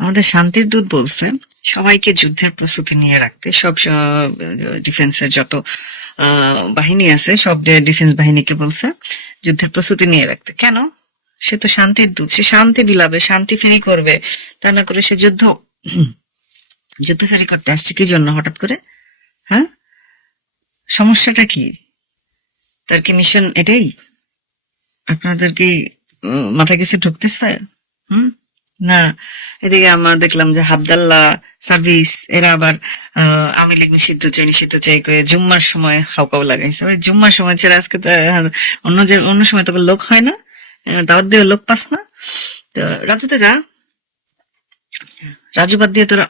আমাদের শান্তির দূত বলছে, সবাইকে যুদ্ধের প্রস্তুতি নিয়ে রাখতে। সব ডিফেন্সের যত বাহিনী আছে, সব ডিফেন্স বাহিনীকে বলছে, যুদ্ধের প্রস্তুতি নিয়ে রাখতে। কেন? সে তো শান্তির দূত। সে শান্তি বিলাবে, শান্তি ফেরি করবে। তা না করে সে যুদ্ধ যুদ্ধ ফেরি করতে আসছে কি জন্য হঠাৎ করে? হ্যাঁ? সমস্যাটা কি? তার কি মিশন এটাই? আপনাদের কি মাথায় কিছু ঢুকতেছে? হুম? না, এদিকে আমার দেখলাম যে হাবদাল্লাহ সার্ভিস, এরা আবার আওয়ামী লীগ নিষিদ্ধ চাই নিষিদ্ধ চাই করে জুম্মার সময় হাউকাও লাগাইছে। জুম্মার সময় ছেড়ে আজকে অন্য যে, অন্য সময় তো লোক হয় না দাওয়াত দিয়ে লোক পাস না। তো রাজুতে যা। রাজু বাদ দিয়ে তোরা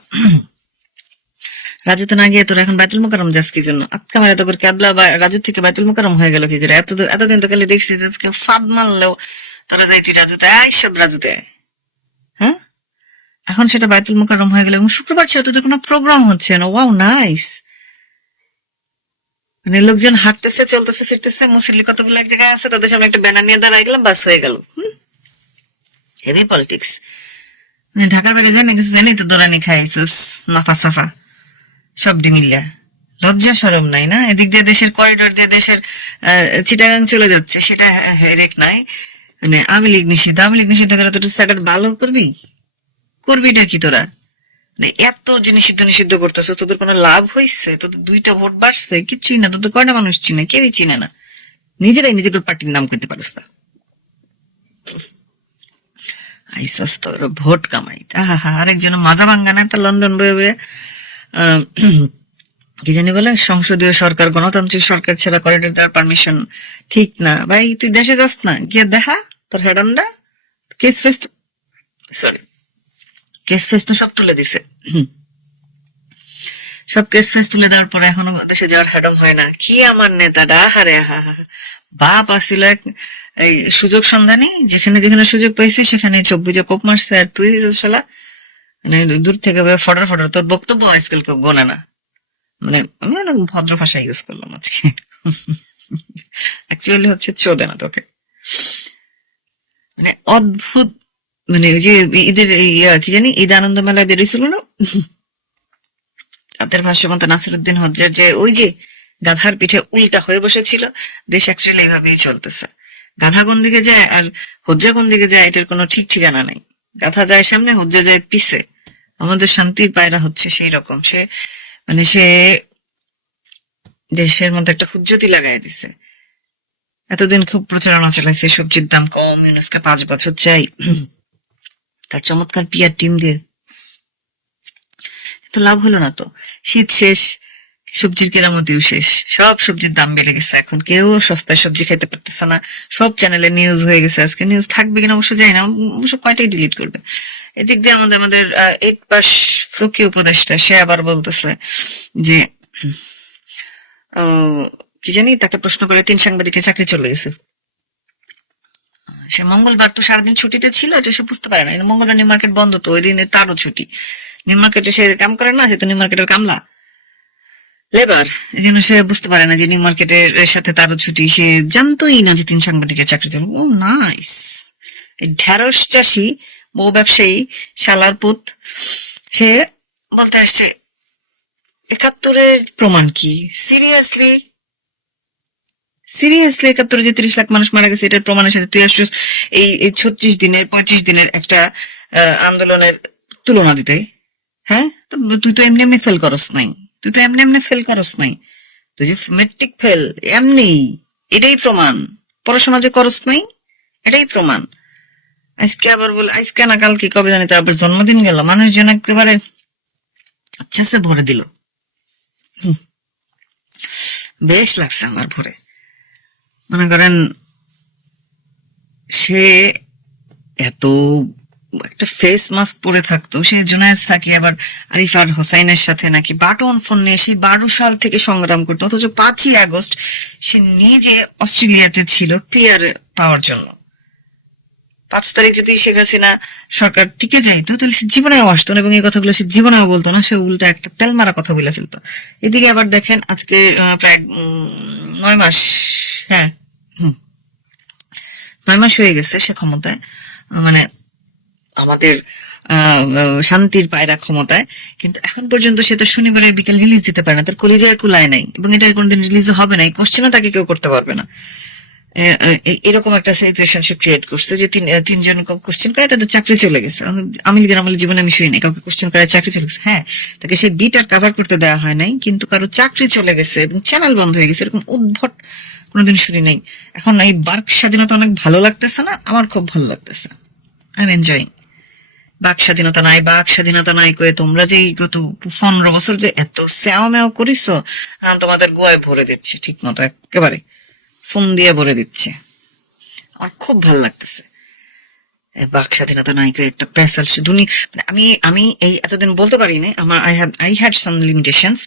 রাজুতে না গিয়ে তোরা এখন বাইতুল মোকারম যাস কি জন্য? আটকা মারে তোর ক্যাবলা বা রাজু থেকে বাইতুল মোকারম হয়ে গেল কি করে? এত এতদিন তো খালি দেখছি ফাঁদ মারলেও তোরা যাইতি রাজুতে, আয় সব রাজুতে। আয়। হ্যাঁ? এখন সেটা বাইতুল মোকারম হয়ে গেল এবং শুক্রবার ছিল তোদের কোনো প্রোগ্রাম হচ্ছে না। ওয়াও নাইস মানে লোকজন হাঁটতেছে, চলতেছে, ফিরতেছে, মুসল্লি কতগুলো এক জায়গায় আছে, তাদের সামনে একটা ব্যানার নিয়ে দাঁড়াই গেলাম, বাস হয়ে গেল। হেভি পলিটিক্স ঢাকার বাইরে যাই না, কিছু জানি তো দোরানি খাইছিস নাফা সাফা, সব ডিমিল্লা লজ্জা সরম নাই না? এদিক দিয়ে দেশের করিডোর দিয়ে দেশের চিটাগাং চলে যাচ্ছে, সেটা হেরেক নাই। মানে আওয়ামী লীগ নিষিদ্ধ আওয়ামী লীগ নিষিদ্ধ করে তোর স্যাটার ভালো করবি? করবি এটা কি তোরা? মানে এত যে নিষিদ্ধ নিষিদ্ধ করতেছে, তোদের কোনো লাভ হয়েছে তোদের দুইটা ভোট বাড়ছে কিচ্ছুই না, তোদের কয়টা মানুষ চিনে? কেউই চিনে না। নিজেরাই নিজেদের পার্টির নাম করতে পারিস না। আইসস তো ভোট কামাই আহা আরেকজন মাজা ভাঙ্গা না তা লন্ডন বয়ে বয়ে কি জানি বলে, সংসদীয় সরকার, গণতান্ত্রিক সরকার ছাড়া করিডোর দেওয়ার পারমিশন ঠিক না। ভাই, তুই দেশে যাস না, গিয়ে দেখা তোর হেডান্ডা case face sorry case face তো সব তুলে দিছে। সব কেস ফেস তুলে দেওয়ার পরে এখনও দেশে যাওয়ার হেডম হয় না। কি আমার নেতাটা হারে, হা বাপ আসিল এক, এই সুযোগ সন্ধানী, যেখানে যেখানে সুযোগ পাইছে, সেখানে চব্বিশে কোপ মারছে। আর তুই শালা মানে দূর থেকে ফটার ফটার তোর বক্তব্য আজকাল কেউ গোনে না। মানে আমি অনেক ভদ্র ভাষা ইউজ করলাম আজকে। অ্যাকচুয়ালি হচ্ছে চোদে না তোকে। মানে অদ্ভুত মানে ওই যে ঈদের কি জানি, ঈদ আনন্দ মেলায় বেরিয়েছিল না? তাদের ভাষ্যমত নাসিরুদ্দিন হজ্জার যে ওই যে গাধার পিঠে উল্টা হয়ে বসেছিল, দেশ অ্যাকচুয়ালি এইভাবেই চলতেছে। গাধা কোন দিকে যায় আর হজ্জা কোন দিকে যায়, এটার কোনো ঠিক ঠিকানা নাই। গাধা যায় সামনে, হজ্জা যায় পিছে। আমাদের শান্তির পায়রা হচ্ছে সেই রকম। সে মানে সে দেশের মধ্যে একটা হুজ্জতি লাগাই দিছে। এতদিন খুব প্রচারণা চালাইছে, সবজির দাম কম, ইউনেস্কা পাঁচ বছর চাই। তার চমৎকার পিয়ার টিম দিয়ে। তো লাভ হলো না তো। শীত শেষ সবজির কেরামতিও শেষ। সব সবজির দাম বেড়ে গেছে। এখন কেউ সস্তায় সবজি খাইতে পারতেছে না। সব চ্যানেলে নিউজ হয়ে গেছে। আজকে নিউজ থাকবে কিনা অবশ্য যাই না। অবশ্য কয়টাই ডিলিট করবে। এদিক দিয়ে আমাদের আমাদের এইট পাস ফ্লুকি উপদেষ্টা, সে আবার বলতেছে যে কি জানি, তাকে প্রশ্ন করে তিন সাংবাদিকের চাকরি চলে গেছে। সে মঙ্গলবার তো সারাদিন ছুটিতে ছিল, এটা সে বুঝতে পারে না। মঙ্গলবার নিউ মার্কেট বন্ধ, তো ওই দিনে তারও ছুটি। নিউ মার্কেটে সে কাম করে না, সে তো নিউ মার্কেটের কামলা। লেবার জন্য সে বুঝতে পারে না যে নিউ মার্কেটের সাথে তারও ছুটি। সে জানতোই না যে তিন সাংবাদিকের চাকরি চলে। ও নাইস ঢেঁড়স চাষি, বউ ব্যবসায়ী, শালার পুত, সে বলতে আসছে, একাত্তরের প্রমাণ কি? সিরিয়াসলি সিরিয়াসলি একাত্তরে যে তিরিশ লাখ মানুষ মারা গেছে, এটার প্রমাণের সাথে তুই আসছিস এই ছত্রিশ দিনের, পঁয়ত্রিশ দিনের একটা আন্দোলনের তুলনা দিতে। হ্যাঁ? তুই তো এমনি এমনি ফেল করস নাই। তুই তো এমনি এমনি ফেল করস নাই। তুই যে মেট্রিক ফেল এমনি, এটাই প্রমাণ। পড়াশোনা যে করস নাই, এটাই প্রমাণ। আজকে আবার বল আজকে না কালকে কবে জানি তার আবার জন্মদিন গেল। মানুষজন একেবারে আচ্ছা সে ভরে দিল। বেশ লাগছে আমার ভরে। মনে করেন, সে এত একটা ফেস মাস্ক পরে থাকতো সে জুনায়দ সাকি আবার আরিফার হোসাইনের সাথে নাকি বাটন ফোন নিয়ে সেই বারো সাল থেকে সংগ্রাম করতো, অথচ পাঁচই আগস্ট সে নিজে অস্ট্রেলিয়াতে ছিল পিয়ার পাওয়ার জন্য। পাঁচ তারিখ যদি শেখ হাসিনা সরকার টিকে যাইতো, তাহলে সে জীবনেও আসতো না এবং এই কথাগুলো সে জীবনেও বলতো না, সে উল্টা একটা তেল মারা কথা বলে ফেলতো। এদিকে আবার দেখেন আজকে প্রায় নয় মাস হ্যাঁ নয় মাস হয়ে গেছে সে ক্ষমতায় মানে আমাদের শান্তির পায়রা ক্ষমতায়। কিন্তু এখন পর্যন্ত সে তো শনিবারের বিকেল রিলিজ দিতে পারে না। তার কলিজায় কুলায় নাই। এবং এটা কোনোদিন রিলিজ হবে না। এই কোশ্চেনও তাকে কেউ করতে পারবে না। এরকম একটা সিচুয়েশন সে ক্রিয়েট করছে যে তিনজন কোশ্চেন করে তাদের চাকরি চলে গেছে। আমি জীবনে আমি শুনি কাউকে কোশ্চেন করে চাকরি চলে গেছে। হ্যাঁ তাকে সেই বিট আর কাভার করতে দেওয়া হয় নাই। কিন্তু কারও চাকরি চলে গেছে এবং চ্যানেল বন্ধ হয়ে গেছে। এরকম উদ্ভট কোনোদিন শুনি নাই। এখন এই বার্ক স্বাধীনতা অনেক ভালো লাগতেছে না? আমার খুব ভালো লাগতেছে। আই এম এনজয়িং বাক স্বাধীনতা নাই বাক স্বাধীনতা নাই কয়ে তোমরা যে গত পনেরো বছর যে এত স্যাও ম্যাও করিস তোমাদের গোয়ায় ভরে দিচ্ছে, ঠিক মতো একেবারে ফোন দিয়ে ভরে দিচ্ছে। আমার খুব ভালো লাগতেছে। বাক স্বাধীনতা নাই কয়ে একটা প্যাসাল দুনি মানে আমি আমি এই এতদিন বলতে পারি না আমার I have I had some limitations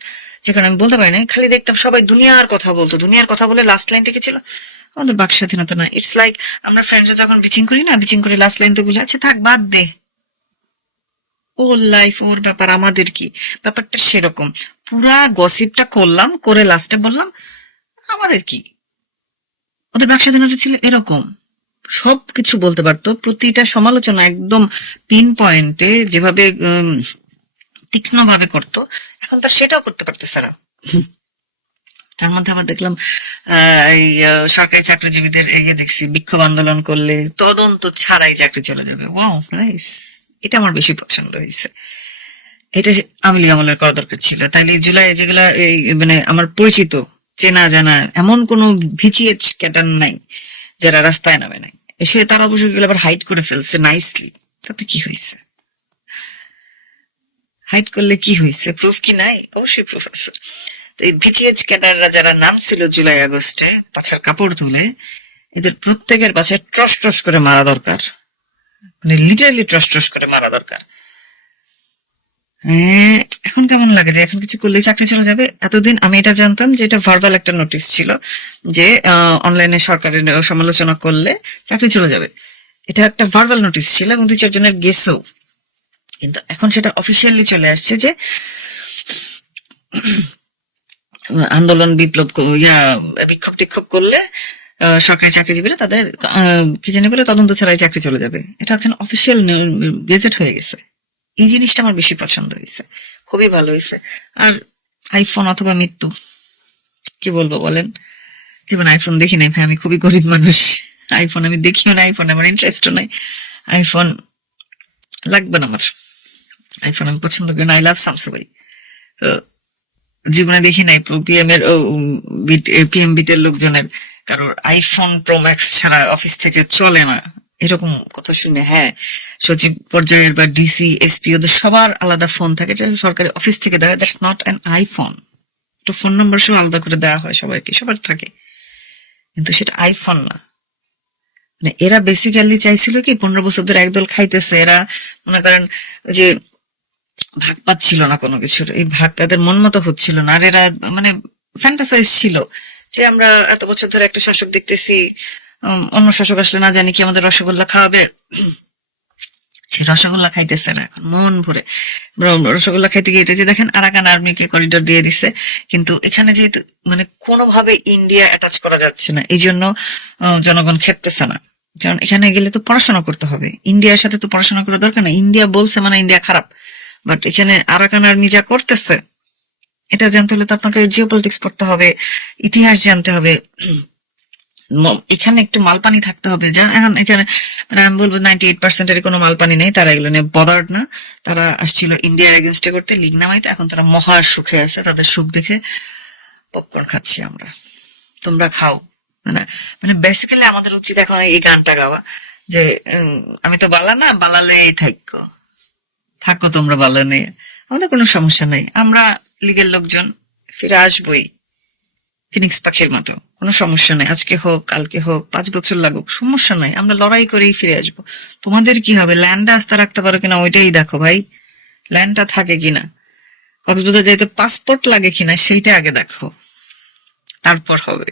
যেখানে আমি বলতে পারি না খালি দেখতাম সবাই দুনিয়ার কথা বলতো, দুনিয়ার কথা বলে লাস্ট লাইন থেকে ছিল? আমাদের বাক স্বাধীনতা না ইটস লাইক আমরা ফ্রেন্ডরা যখন বিচিং করি না বিচিং করে লাস্ট লাইন তো বলে আচ্ছা থাক, বাদ দে। ওর লাইফ ওর ব্যাপার আমাদের কি? ব্যাপারটা সেরকম। পুরা গসিপটা করলাম, করে লাস্টে বললাম, আমাদের কি? ওদের ব্যবসা স্বাধীনতা ছিল এরকম। সব কিছু বলতে পারতো। প্রতিটা সমালোচনা একদম পিন পয়েন্টে যেভাবে তীক্ষ্ণ ভাবে করতো, এখন তার সেটাও করতে পারতেছে না। তার মধ্যে আবার দেখলাম এই সরকারি চাকরিজীবীদের এগিয়ে দেখছি, বিক্ষোভ আন্দোলন করলে তদন্ত ছাড়াই চাকরি চলে যাবে। ওয়াও নাইস এটা আমার বেশি পছন্দ হয়েছে। এটা আমিলি আমলের করা দরকার ছিল। তাইলে জুলাই যেগুলা এই মানে আমার পরিচিত, চেনা জানা, এমন কোন ভিচিএচ ক্যাটার নাই, যারা রাস্তায় নামে নাই। এসে তারা অবশ্যই আবার হাইট করে ফেলছে নাইসলি তাতে কি হয়েছে? হাইট করলে কি হয়েছে? প্রুফ কি নাই? অবশ্যই প্রুফ আছে। তো এই ভিচিএচ ক্যাডাররা যারা নাম ছিল জুলাই আগস্টে পাছার কাপড় তুলে, এদের প্রত্যেকের পাশে ট্রস ট্রস করে মারা দরকার। মানে লিটারালি ট্রস ট্রস করে মারা দরকার। হ্যাঁ, এখন কেমন লাগে যে এখন কিছু করলেই চাকরি চলে যাবে? এতদিন আমি এটা জানতাম যে এটা ভার্বাল একটা নোটিশ ছিল যে অনলাইনে সরকারের সমালোচনা করলে চাকরি চলে যাবে। এটা একটা ভার্বাল নোটিশ ছিল এবং দুই চারজনের গেসও কিন্তু এখন সেটা অফিসিয়ালি চলে আসছে যে আন্দোলন বিপ্লব ইয়া বিক্ষোভ টিক্ষোভ করলে সরকারি চাকরিজীবীরা তাদের কি জানি বলে, তদন্ত ছাড়াই চাকরি চলে যাবে। এটা এখন অফিসিয়াল গেজেট হয়ে গেছে। এই জিনিসটা আমার বেশি পছন্দ হয়েছে। খুবই ভালো হয়েছে। আর আইফোন অথবা মৃত্যু, কি বলব বলেন? জীবন আইফোন দেখি নাই ভাই, আমি খুবই গরিব মানুষ। আইফোন আমি দেখিও না আইফোন আমার ইন্টারেস্টও নাই। আইফোন লাগবে না আমার। আইফোন আমি পছন্দ করি না আই লাভ স্যামসুং তো জীবনে দেখি নাই পিএম এর পিএম বিটের লোকজনের কারোর আইফোন প্রোম্যাক্স ছাড়া অফিস থেকে চলে না। এরকম কথা শুনে হ্যাঁ সচিব পর্যায়ের বা ডিসি এসপি ওদের সবার আলাদা ফোন থাকে, এটা সরকারি অফিস থেকে দেওয়া দ্যাটস নট অ্যান আইফোন তো ফোন নাম্বার সব আলাদা করে দেওয়া হয় সবাইকে, সবার থাকে। কিন্তু সেটা আইফোন না। মানে এরা বেসিক্যালি চাইছিল কি, পনেরো বছর ধরে একদল খাইতেছে, এরা মনে করেন যে ভাগ পাচ্ছিল না কোনো কিছুর। এই ভাগ তাদের মন মতো হচ্ছিল না। আর এরা মানে ফ্যান্টাসাইজ ছিল যে আমরা এত বছর ধরে একটা শাসক দেখতেছি অন্য শাসক আসলে না জানি কি আমাদের রসগোল্লা খাওয়াবে। সে রসগোল্লা খাইতেছে না এখন, মন ভরে। রসগোল্লা খাইতে গিয়ে যে দেখেন আরাকান আর্মিকে করিডোর দিয়ে দিছে। কিন্তু এখানে যেহেতু মানে কোনোভাবে ইন্ডিয়া অ্যাটাচ করা যাচ্ছে না, এই জন্য জনগণ খেপতেছে না। কারণ এখানে গেলে তো পড়াশোনা করতে হবে। ইন্ডিয়ার সাথে তো পড়াশোনা করা দরকার না ইন্ডিয়া বলছে মানে ইন্ডিয়া খারাপ। বাট এখানে আরাকান আর্মি যা করতেছে। এটা জানতে হলে তো আপনাকে জিও পলিটিক্স পড়তে হবে, ইতিহাস জানতে হবে। এখানে একটু মালপানি থাকতে হবে। যা, এখন এখানে মানে আমি বলব নাইনটি এইট পার্সেন্টের কোনো মালপানি নেই, তারা এগুলো নিয়ে বদার্ড না। তারা আসছিল ইন্ডিয়ার এগেনস্টে করতে লিগ নামাইতে এখন তারা মহা সুখে আছে, তাদের সুখ দেখে পপকর্ন খাচ্ছি আমরা। তোমরা খাও। মানে মানে বেসিক্যালি আমাদের উচিত এখন এই গানটা গাওয়া। যে আমি তো বালা না বালালে এই থাকো তোমরা ভালো নেই। আমাদের কোনো সমস্যা নেই। আমরা লিগের লোকজন, ফিরে আসবই। ফিনিক্স পাখির মতো। কোনো সমস্যা নাই। আজকে হোক, কালকে হোক, পাঁচ বছর লাগুক, সমস্যা নাই। আমরা লড়াই করেই ফিরে আসব। তোমাদের কি হবে? ল্যান্ডটা আস্তে রাখতে পারো কিনা ওইটাই দেখো ভাই। ল্যান্ডটা থাকে কিনা? কক্সবাজার যাইতে পাসপোর্ট লাগে কিনা সেইটা আগে দেখো। তারপর হবে।